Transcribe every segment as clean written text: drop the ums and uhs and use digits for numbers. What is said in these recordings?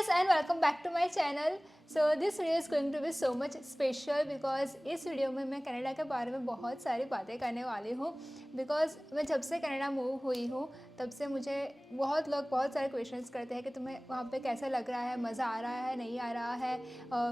guys and welcome back to my channel. So this video is going to be so much special because इस video में मैं Canada के बारे में बहुत सारी बातें करने वाली हूँ बिकॉज मैं जब से कनाडा मूव हुई हूँ तब से मुझे बहुत लोग बहुत सारे क्वेश्चंस करते हैं कि तुम्हें वहाँ पे कैसा लग रहा है, मज़ा आ रहा है, नहीं आ रहा है,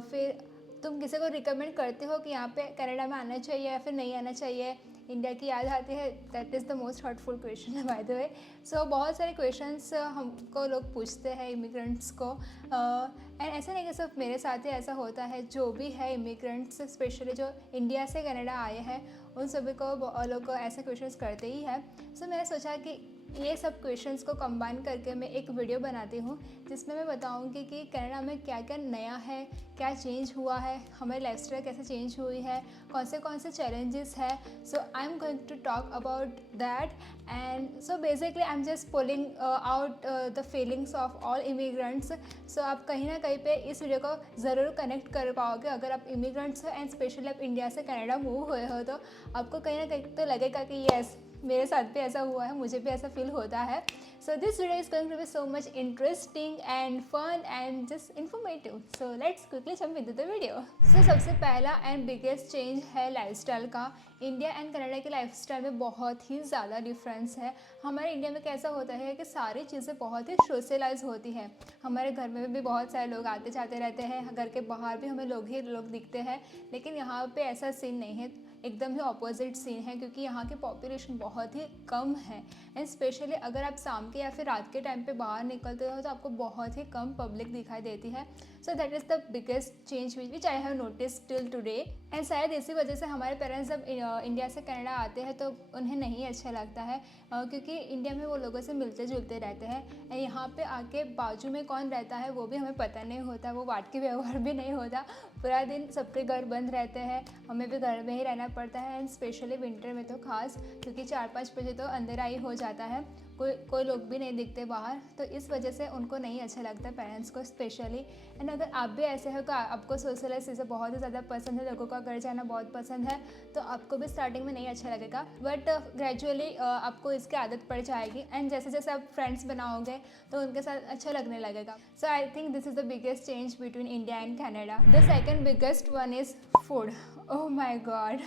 फिर तुम किसी को रिकमेंड करते हो कि यहाँ पे कनाडा में आना चाहिए या फिर नहीं आना चाहिए, इंडिया की याद आती है। That is the most hurtful question by the way. So बहुत सारे क्वेश्चंस हमको लोग पूछते हैं इमिग्रेंट्स को एंड ऐसा नहीं कि सिर्फ मेरे साथ ही ऐसा होता है, जो भी है इमिग्रेंट्स स्पेशली जो इंडिया से कनाडा आए हैं उन सभी को लोग को ऐसे क्वेश्चंस करते ही हैं। सो मैंने सोचा कि ये सब क्वेश्चंस को कंबाइन करके मैं एक वीडियो बनाती हूँ जिसमें मैं बताऊँगी कि कनाडा में क्या क्या नया है, क्या चेंज हुआ है, हमारी लाइफस्टाइल कैसे चेंज हुई है, कौन से चैलेंजेस है। So I am going to talk about that and so basically I am just pulling out the feelings of all immigrants. So आप कहीं ना कहीं पे इस वीडियो को ज़रूर कनेक्ट कर पाओगे अगर आप इमिग्रेंट्स हो एंड स्पेशली आप इंडिया से कनाडा मूव हुए हो तो आपको कहीं ना कहीं तो लगेगा कि येस मेरे साथ भी ऐसा हुआ है, मुझे भी ऐसा फील होता है। So this video is going to be so much interesting and fun and just informative. So let's quickly jump into the video. So सबसे पहला एंड बिगेस्ट चेंज है लाइफस्टाइल का। इंडिया एंड कनाडा की lifestyle में बहुत ही ज़्यादा difference है। हमारे इंडिया में कैसा होता है कि सारी चीज़ें बहुत ही सोशलाइज होती हैं। हमारे घर में भी बहुत सारे लोग आते जाते रहते हैं, घर के बाहर भी हमें लोग दिखते हैं, लेकिन यहाँ पे ऐसा सीन नहीं है, एकदम ही ऑपोजिट सीन है क्योंकि यहाँ की पॉपुलेशन बहुत ही कम है एंड स्पेशली अगर आप शाम के या फिर रात के टाइम पे बाहर निकलते हो तो आपको बहुत ही कम पब्लिक दिखाई देती है। So that is the biggest change which I have notice till today and शायद इसी वजह से हमारे पेरेंट्स जब इंडिया से कनाडा आते हैं तो उन्हें नहीं अच्छा लगता है क्योंकि इंडिया में वो लोगों से मिलते जुलते रहते हैं एंड यहाँ पे आके बाजू में कौन रहता है वो भी हमें पता नहीं होता, वो वाट के व्यवहार भी नहीं होता, पूरा दिन सबके घर बंद रहते हैं, हमें भी घर में ही रहना पड़ता है एंड स्पेशली विंटर में तो खास क्योंकि 4-5 बजे तो अंधेरा ही हो जाता है, कोई लोग भी नहीं दिखते बाहर, तो इस वजह से उनको नहीं अच्छा लगता पेरेंट्स को स्पेशली। एंड अगर आप भी ऐसे हो कि आपको सोशलाइज चीज़ें बहुत ही ज़्यादा पसंद है, लोगों का घर जाना बहुत पसंद है, तो आपको भी स्टार्टिंग में नहीं अच्छा लगेगा बट ग्रेजुअली आपको इसकी आदत पड़ जाएगी एंड जैसे जैसे आप फ्रेंड्स बनाओगे तो उनके साथ अच्छा लगने लगेगा। So I think this is the biggest change between India and Canada. The second biggest one is food. Oh my god,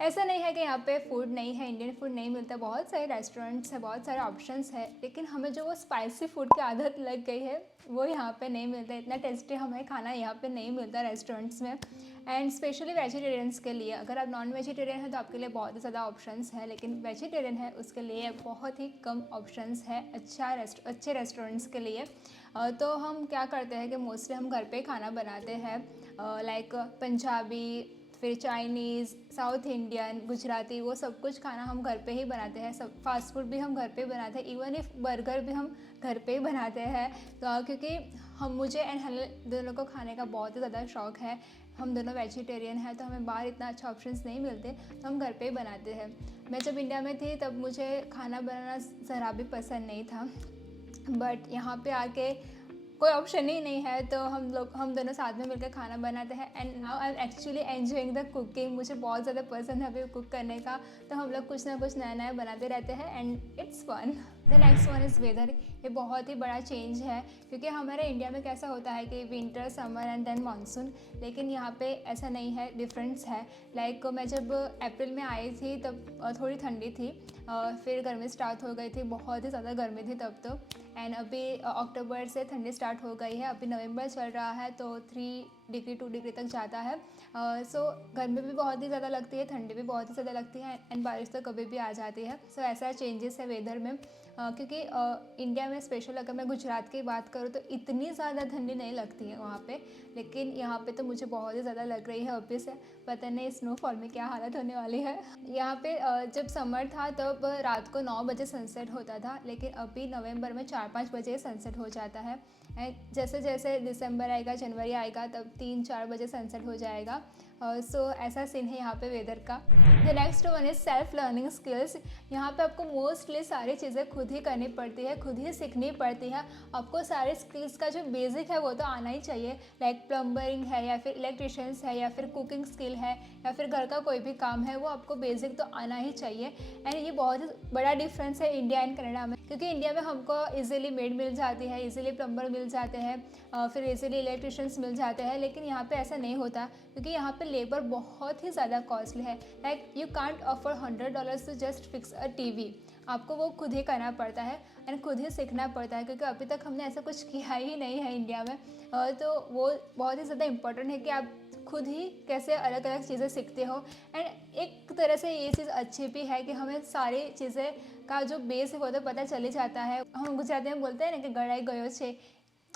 ऐसा नहीं है कि यहाँ पे फूड नहीं है, इंडियन फूड नहीं मिलता, बहुत सारे रेस्टोरेंट्स हैं, बहुत सारे ऑप्शंस है, लेकिन हमें जो वो स्पाइसी फूड की आदत लग गई है वो यहाँ पे नहीं मिलता। इतना टेस्टी हमें खाना यहाँ पे नहीं मिलता रेस्टोरेंट्स में एंड स्पेशली वेजिटेरियंस के लिए। अगर आप नॉन वेजिटेरियन हैं तो आपके लिए बहुत ही ज़्यादा ऑप्शंस है, लेकिन वेजिटेरियन है उसके लिए बहुत ही कम ऑप्शंस है अच्छे रेस्टोरेंट्स के लिए। तो हम क्या करते हैं कि मोस्टली हम घर पे खाना बनाते हैं लाइक पंजाबी, फिर चाइनीज़, साउथ इंडियन, गुजराती, वो सब कुछ खाना हम घर पे ही बनाते हैं। सब फास्ट फूड भी हम घर पे बनाते हैं, इवन इफ बर्गर भी हम घर पे ही बनाते हैं। तो क्योंकि मुझे एंड हमें दोनों को खाने का बहुत ही ज़्यादा शौक़ है, हम दोनों वेजिटेरियन हैं तो हमें बाहर इतना अच्छा ऑप्शंस नहीं मिलते, तो हम घर पे ही बनाते हैं। मैं जब इंडिया में थी तब मुझे खाना बनाना ज़रा भी पसंद नहीं था बट यहाँ पे आके कोई ऑप्शन ही नहीं है तो हम दोनों साथ में मिलकर खाना बनाते हैं and now I am actually enjoying the cooking. मुझे बहुत ज़्यादा पसंद है अभी कुक करने का, तो हम लोग कुछ ना कुछ नया नया बनाते रहते हैं and it's fun. The next one is weather. ये बहुत ही बड़ा चेंज है क्योंकि हमारे इंडिया में कैसा होता है कि winter, summer and then monsoon, लेकिन यहाँ पे ऐसा नहीं है, डिफरेंस है। लाइक मैं जब अप्रैल में आई थी तब थोड़ी ठंडी थी, फिर गर्मी स्टार्ट हो गई थी, बहुत ही ज़्यादा गर्मी थी तब तो, एंड अभी अक्टूबर से ठंडी स्टार्ट हो गई है, अभी नवंबर चल रहा है तो 3 डिग्री 2 डिग्री तक जाता है। सो गर्मी भी बहुत ही ज़्यादा लगती है, ठंडी भी बहुत ही ज़्यादा लगती है एंड बारिश तो कभी भी आ जाती है। सो ऐसा चेंजेस है वेदर में क्योंकि इंडिया में स्पेशल अगर मैं गुजरात की बात करूँ तो इतनी ज़्यादा ठंडी नहीं लगती है वहाँ पे, लेकिन यहाँ पे तो मुझे बहुत ही ज़्यादा लग रही है अभी से। पता नहीं स्नोफॉल में क्या हालत होने वाली है। यहाँ पे जब समर था तब रात को 9 बजे सनसेट होता था, लेकिन अभी नवंबर में 4-5 बजे सनसेट हो जाता है एंड जैसे जैसे दिसंबर आएगा, जनवरी आएगा तब 3-4 बजे सनसेट हो जाएगा। सो ऐसा सीन है यहाँ पे वेदर का। The next one is self learning skills. यहाँ पे आपको मोस्टली सारी चीज़ें खुद ही करनी पड़ती है, खुद ही सीखनी पड़ती है। आपको सारे स्किल्स का जो बेसिक है वो तो आना ही चाहिए, लाइक प्लम्बरिंग है या फिर इलेक्ट्रिशियंस है या फिर कुकिंग स्किल है या फिर घर का कोई भी काम है, वो आपको बेसिक तो आना ही चाहिए। एंड ये बहुत ही बड़ा डिफरेंस है इंडिया एंड कनाडा में क्योंकि इंडिया में हमको इजीली मेड मिल जाती है, इजीली प्लम्बर मिल जाते हैं, फिर इजीली इलेक्ट्रिशियंस मिल जाते हैं, लेकिन यहाँ पे ऐसा नहीं होता क्योंकि यहाँ पे लेबर बहुत ही ज़्यादा कॉस्टली है। Like you can't offer $100 to just fix a TV, आपको वो खुद ही करना पड़ता है एंड खुद ही सीखना पड़ता है, क्योंकि अभी तक हमने ऐसा कुछ किया ही नहीं है इंडिया में। तो वो बहुत ही ज़्यादा इम्पोर्टेंट है कि आप खुद ही कैसे अलग अलग चीज़ें सीखते हो। एंड एक तरह से ये चीज़ अच्छी भी है कि हमें सारी चीज़ें का जो बेस है वो तो पता चल ही जाता है। हम गुजराती में बोलते हैं ना कि गड़ाई गयो छे,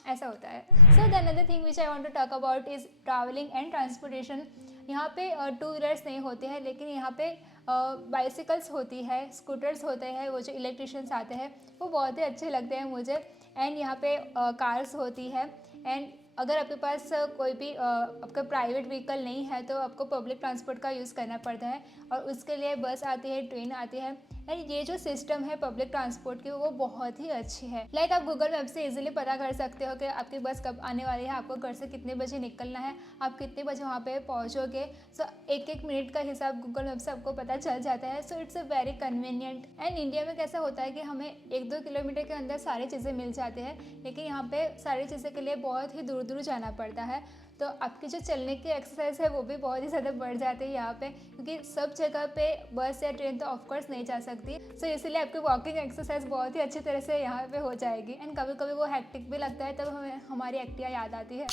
ऐसा होता है। So the another thing which I want to talk about is travelling and transportation. यहाँ पे टू व्हीलर्स नहीं होते हैं, लेकिन यहाँ पे बाइसिकल्स होती है, स्कूटर्स होते हैं, वो जो इलेक्ट्रिशियंस आते हैं वो बहुत ही अच्छे लगते हैं मुझे। एंड यहाँ पे कार्स होती है। एंड अगर आपके पास कोई भी आपका प्राइवेट व्हीकल नहीं है तो आपको पब्लिक ट्रांसपोर्ट का यूज़ करना पड़ता है, और उसके लिए बस आती है, ट्रेन आती है। एंड ये जो सिस्टम है पब्लिक ट्रांसपोर्ट की वो बहुत ही अच्छी है। लाइक आप गूगल मैप से इजीली पता कर सकते हो कि आपकी बस कब आने वाली है, आपको घर से कितने बजे निकलना है, आप कितने बजे वहाँ पे पहुँचोगे। सो एक एक मिनट का हिसाब गूगल मैप से आपको पता चल जाता है। So it's a very convenient. And India में कैसा होता है कि हमें 1-2 किलोमीटर के अंदर सारी चीज़ें मिल जाती हैं, लेकिन यहाँ पे सारी चीज़ें के लिए बहुत ही दूर दूर जाना पड़ता है। तो आपकी जो चलने की एक्सरसाइज है वो भी बहुत ही ज़्यादा बढ़ जाती है यहाँ पे, क्योंकि सब जगह पे बस या ट्रेन तो ऑफकोर्स नहीं जा सकती। सो इसलिए आपकी वॉकिंग एक्सरसाइज बहुत ही अच्छी तरह से यहाँ पे हो जाएगी। एंड कभी कभी वो हैक्टिक भी लगता है, तब हमें हमारी एक्टिवा याद आती है।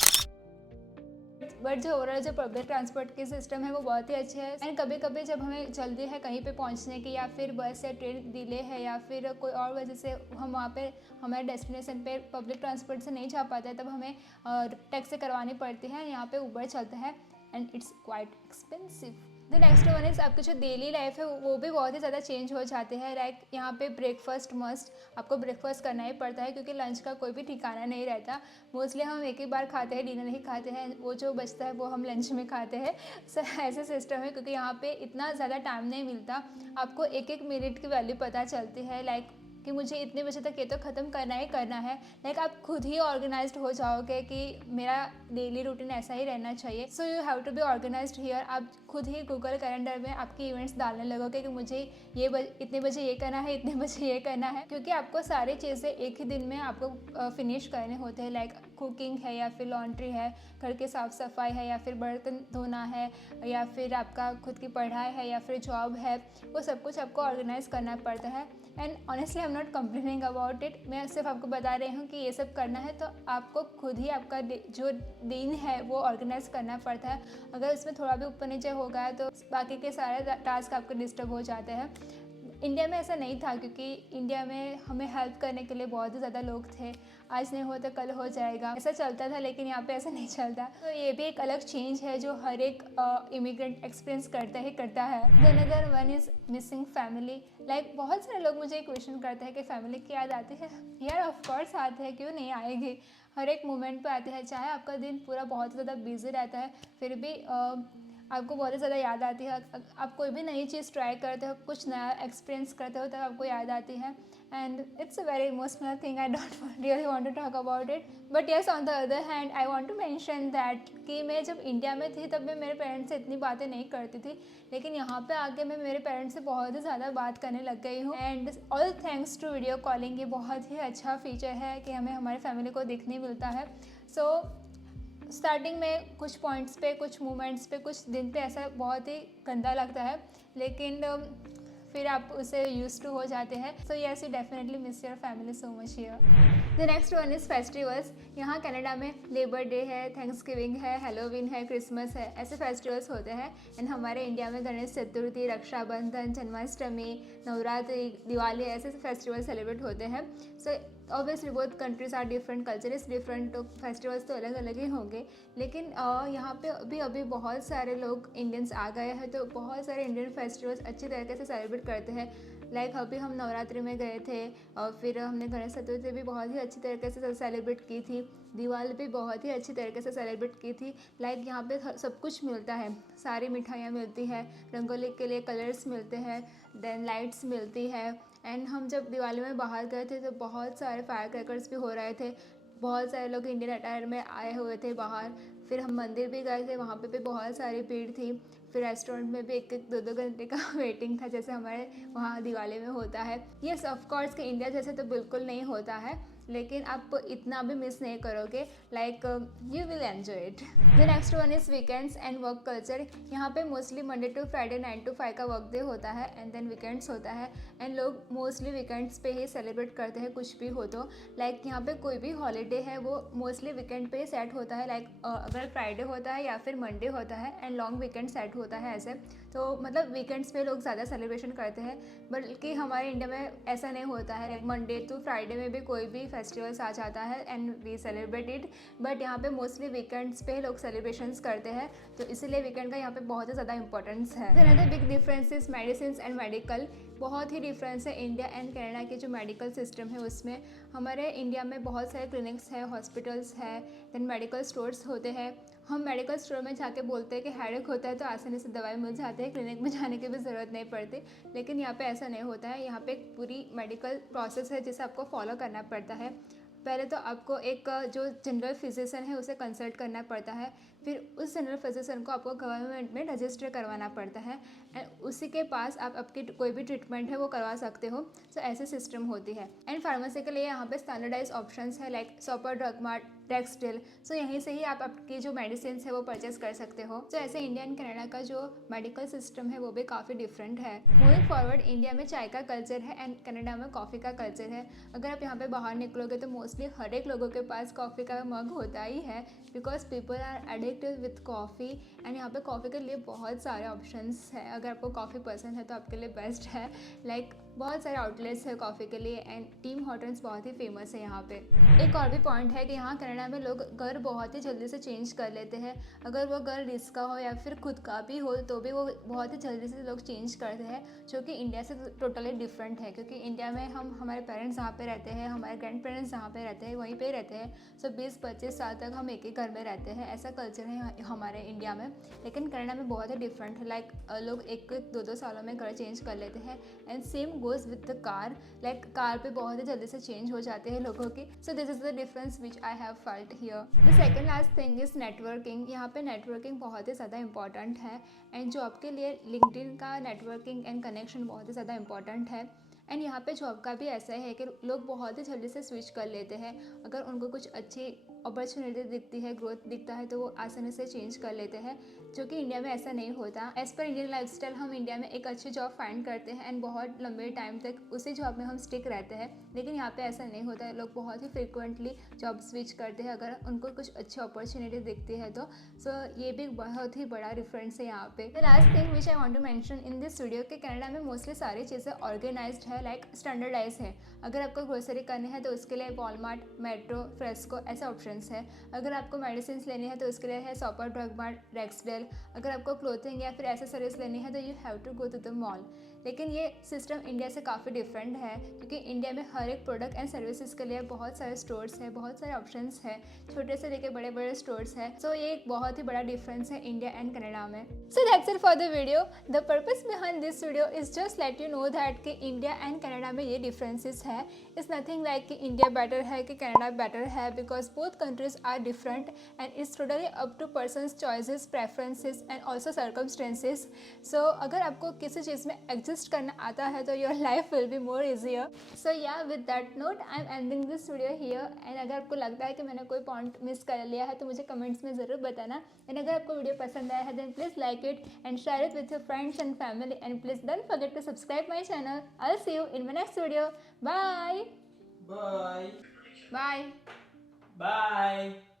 बट जो ओवरऑल जो पब्लिक ट्रांसपोर्ट की सिस्टम है वो बहुत ही अच्छी है। एंड कभी कभी जब हमें जल्दी है कहीं पे पहुंचने की, या फिर बस या ट्रेन डिले है, या फिर कोई और वजह से हम वहाँ पे हमारे डेस्टिनेशन पे पब्लिक ट्रांसपोर्ट से नहीं जा पाते, तब हमें टैक्सी करवानी पड़ती है। यहाँ पे उबर चलता है and it's quite expensive. The next one is आपकी जो डेली लाइफ है वो भी बहुत ही ज़्यादा चेंज हो जाते हैं। लाइक यहाँ पे ब्रेकफास्ट मस्ट, आपको ब्रेकफास्ट करना ही पड़ता है, क्योंकि लंच का कोई भी ठिकाना नहीं रहता। मोस्टली हम एक ही बार खाते हैं, डिनर ही खाते हैं, वो जो बचता है वो हम लंच में खाते हैं। सो ऐसे सिस्टम है, क्योंकि यहाँ पे इतना ज़्यादा टाइम नहीं मिलता, आपको एक एक मिनट की वैल्यू पता चलती है। लाइक कि मुझे इतने बजे तक ये तो ख़त्म करना ही करना है। लाइक आप खुद ही ऑर्गेनाइज्ड हो जाओगे कि मेरा डेली रूटीन ऐसा ही रहना चाहिए। So you have to be organised here. आप खुद ही गूगल कैलेंडर में आपके इवेंट्स डालने लगोगे कि मुझे ये इतने बजे ये करना है, इतने बजे ये करना है, क्योंकि आपको सारी चीज़ें एक ही दिन में आपको फिनिश करने होते हैं। लाइक कुकिंग है, या फिर लॉन्ड्री है, घर की साफ़ सफाई है, या फिर बर्तन धोना है, या फिर आपका खुद की पढ़ाई है, या फिर जॉब है, वो सब कुछ आपको ऑर्गेनाइज करना पड़ता है। And honestly I am not complaining about it, मैं सिर्फ आपको बता रही हूँ कि ये सब करना है तो आपको खुद ही आपका जो दिन है वो ऑर्गेनाइज करना पड़ता है। अगर उसमें थोड़ा भी ऊपर नीचे हो गया तो बाकी के सारे टास्क आपके डिस्टर्ब हो जाते हैं। इंडिया में ऐसा नहीं था, क्योंकि इंडिया में हमें हेल्प करने के लिए बहुत ही ज़्यादा लोग थे। आज नहीं हो तो कल हो जाएगा, ऐसा चलता था, लेकिन यहाँ पे ऐसा नहीं चलता। तो ये भी एक अलग चेंज है जो हर एक इमिग्रेंट एक्सपीरियंस करता ही करता है। The another one is missing family. Like बहुत सारे लोग मुझे क्वेश्चन करते हैं कि फैमिली की याद आती है। यार ऑफकोर्स आते हैं, क्यों नहीं आएगी। हर एक मोमेंट पे आते हैं, चाहे आपका दिन पूरा बहुत ज़्यादा बिजी रहता है, फिर भी आपको बहुत ही ज़्यादा याद आती है। आप कोई भी नई चीज़ ट्राई करते हो, कुछ नया एक्सपीरियंस करते हो, तब आपको याद आती है। And it's a very emotional thing, I don't really want to talk about it, but yes on the other hand I want to mention that कि मैं जब इंडिया में थी तब मैं मेरे पेरेंट्स से इतनी बातें नहीं करती थी, लेकिन यहाँ पे आके मैं मेरे पेरेंट्स से बहुत ही ज़्यादा बात करने लग गई हूँ। And all thanks to video calling. ये बहुत ही अच्छा फीचर है कि हमें हमारी फैमिली को देखने मिलता है। सो स्टार्टिंग में कुछ पॉइंट्स पे, कुछ मोमेंट्स पे, कुछ दिन पे ऐसा बहुत ही गंदा लगता है, लेकिन फिर आप उसे यूज टू हो जाते हैं। So yes, you definitely miss your family so much here. The next one is festivals. यहाँ कनाडा में लेबर डे है, थैंक्सगिविंग है, हेलोवीन है, क्रिसमस है, ऐसे फेस्टिवल्स होते हैं। एंड हमारे इंडिया में गणेश चतुर्थी, रक्षाबंधन, जन्माष्टमी, नवरात्रि, दिवाली, ऐसे फेस्टिवल सेलिब्रेट होते हैं। So obviously both countries are different, culture is different, तो फेस्टिवल्स तो अलग अलग ही होंगे। लेकिन यहाँ पे अभी बहुत सारे लोग इंडियंस आ गए हैं, तो बहुत सारे इंडियन फेस्टिवल्स अच्छी तरीके से सेलिब्रेट करते हैं। लाइक अभी हम नवरात्रि में गए थे, और फिर हमने गणेश चतुर्थी भी बहुत ही अच्छी तरीके से सेलिब्रेट की थी, दिवाली भी बहुत ही अच्छी तरीके से सेलिब्रेट की थी। लाइक यहाँ पे सब कुछ मिलता है, सारी मिठाइयाँ मिलती है, रंगोली के लिए कलर्स मिलते हैं, देन लाइट्स मिलती है। एंड हम जब दिवाली में बाहर गए थे तो बहुत सारे फायर क्रैकर्स भी हो रहे थे। बहुत सारे लोग इंडियन अटायर में आए हुए थे बाहर। फिर हम मंदिर भी गए थे, वहाँ पे भी बहुत सारी भीड़ थी। फिर रेस्टोरेंट में भी 1-1 2-2 घंटे का वेटिंग था, जैसे हमारे वहाँ दिवाली में होता है। यस ऑफ कोर्स कि इंडिया जैसे तो बिल्कुल नहीं होता है, लेकिन आप इतना भी मिस नहीं करोगे, like you will enjoy it. The next one is weekends and work culture. यहाँ पे mostly Monday to Friday 9 to 5 का वर्क डे होता है एंड देन वीकेंड्स होता है। एंड लोग मोस्टली वीकेंड्स पे ही सेलिब्रेट करते हैं कुछ भी हो तो। लाइक यहाँ पे कोई भी हॉलीडे है वो मोस्टली वीकेंड पे ही सेट होता है। लाइक अगर फ्राइडे होता है या फिर मंडे होता है एंड लॉन्ग वीकेंड सेट होता है ऐसे, तो मतलब वीकेंड्स पे लोग ज़्यादा सेलिब्रेशन करते हैं। बल्कि हमारे इंडिया में ऐसा नहीं होता है, मंडे टू फ्राइडे में भी कोई भी फेस्टिवल्स आ जाता है and we celebrate it. But यहाँ पे मोस्टली वीकेंड्स पे लोग सेलिब्रेशंस करते हैं, तो इसीलिए वीकेंड का यहाँ पे बहुत ही ज़्यादा इंपॉर्टेंस है। Another big difference is medicine and medical. बहुत ही डिफरेंस है इंडिया एंड कनाडा के जो मेडिकल सिस्टम है उसमें। हमारे इंडिया में बहुत सारे क्लिनिक्स है, हॉस्पिटल्स है, देन मेडिकल स्टोर्स होते हैं। हम मेडिकल स्टोर में जाके बोलते हैं कि हेडेक होता है तो आसानी से दवाई मिल जाती है, क्लिनिक में जाने की भी ज़रूरत नहीं पड़ती। लेकिन यहाँ पे ऐसा नहीं होता है। यहाँ पे एक पूरी मेडिकल प्रोसेस है जिसे आपको फॉलो करना पड़ता है। पहले तो आपको एक जो जनरल फिजिशियन है उसे कंसल्ट करना पड़ता है, फिर उस जनरल फिजिशियन को आपको गवर्नमेंट में रजिस्टर करवाना पड़ता है एंड उसी के पास आप आपकी कोई भी ट्रीटमेंट है वो करवा सकते हो। सो ऐसे सिस्टम होती है। एंड फार्मेसी के लिए यहाँ पे स्टैंडर्डाइज ऑप्शंस है like shopper drug mart, textile. So यहीं से ही आप आपकी जो मेडिसिन है वो परचेस कर सकते हो। सो ऐसे इंडिया एंड कनाडा का जो मेडिकल सिस्टम है वो भी काफ़ी डिफरेंट है। मूविंग फॉरवर्ड, इंडिया में चाय का कल्चर है एंड कनाडा में कॉफ़ी का कल्चर है। अगर आप यहाँ पे बाहर निकलोगे तो मोस्टली हर एक लोगों के पास कॉफ़ी का मग होता ही है, because people are addicted with coffee. And यहाँ पे कॉफ़ी के लिए बहुत सारे ऑप्शंस हैं। अगर आपको कॉफ़ी पसंद है तो आपके लिए बेस्ट है। लाइक बहुत सारे आउटलेट्स है कॉफ़ी के लिए एंड टीम हॉर्टन्स बहुत ही फेमस है यहाँ पे। एक और भी पॉइंट है कि यहाँ कनाडा में लोग घर बहुत ही जल्दी से चेंज कर लेते हैं। अगर वो घर रिस्क का हो या फिर खुद का भी हो तो भी वो बहुत ही जल्दी से लोग चेंज करते हैं, जो कि इंडिया से टोटली डिफरेंट है। क्योंकि इंडिया में हम हमारे पेरेंट्स जहाँ पे रहते हैं, हमारे ग्रैंड पेरेंट्स जहाँ पे रहते हैं वहीं पे रहते हैं। सो 20-25 साल तक हम एक ही घर में रहते हैं, ऐसा कल्चर है हमारे इंडिया में। लेकिन कनाडा में बहुत ही डिफरेंट है। लाइक लोग 1-2 सालों में घर चेंज कर लेते हैं and same goes with the car. Like car पे बहुत ही जल्दी से चेंज हो जाते हैं लोगों की। So this is the difference which I have felt here. The second last thing is networking. यहाँ पे नेटवर्किंग बहुत ही ज़्यादा इंपॉर्टेंट है एंड जॉब के लिए लिंक्डइन का नेटवर्किंग एंड कनेक्शन बहुत ही ज़्यादा इंपॉर्टेंट है। एंड यहाँ पे जॉब का भी ऐसा है कि लोग बहुत ही जल्दी से स्विच कर लेते हैं। अगर उनको कुछ अच्छी अपॉर्चुनिटी दिखती है, ग्रोथ दिखता है, तो वो आसानी से चेंज कर लेते हैं, जो कि इंडिया में ऐसा नहीं होता। एज़ पर इंडियन लाइफस्टाइल हम इंडिया में एक अच्छी जॉब फाइंड करते हैं एंड बहुत लंबे टाइम तक उसी जॉब में हम स्टिक रहते हैं। लेकिन यहाँ पे ऐसा नहीं होता है। लोग बहुत ही फ्रिक्वेंटली जॉब स्विच करते हैं अगर उनको कुछ अच्छी अपॉर्चुनिटी दिखती है तो। सो ये भी बहुत ही बड़ा डिफरेंस है यहाँ पे। The last thing which I want to mention in this video कि कनाडा में मोस्टली सारी चीज़ें ऑर्गेनाइज्ड है, लाइक स्टैंडर्डाइज है। अगर आपको ग्रोसरी करनी है तो उसके लिए वॉलमार्ट, मेट्रो, फ्रेस्को ऐसे ऑप्शंस है। अगर आपको मेडिसिन लेनी है तो उसके लिए है शॉपर ड्रग मार्ट, रेक्सडेल। अगर आपको क्लोथिंग या फिर एसेसरीज लेनी है तो you have to go to the mall. लेकिन ये सिस्टम इंडिया से काफ़ी डिफरेंट है, क्योंकि इंडिया में हर एक प्रोडक्ट एंड सर्विसेज के लिए बहुत सारे स्टोर्स है, बहुत सारे ऑप्शंस है, छोटे से लेके बड़े बड़े स्टोर्स है। सो ये एक बहुत ही बड़ा डिफरेंस है इंडिया एंड कनाडा में। So that's it for the video. The purpose behind this video is just let you know that कि इंडिया एंड कनाडा में ये डिफरेंसेस है। इट्स नथिंग लाइक कि इंडिया बेटर है कि कनाडा बेटर है, because both countries are different and it's totally up to persons choices, preferences and also circumstances. So अगर आपको किसी चीज़ में एडजस्ट करना आता है तो your life will be more easier. So yeah with that note I am ending this video here. And अगर आपको लगता है कि मैंने कोई पॉइंट मिस कर लिया है तो मुझे कमेंट्स में ज़रूर बताना। एंड अगर आपको वीडियो पसंद आया है then please like it and share it with your friends and family and please don't forget to subscribe my channel. I will see you in my next video. Bye Bye. Bye. Bye.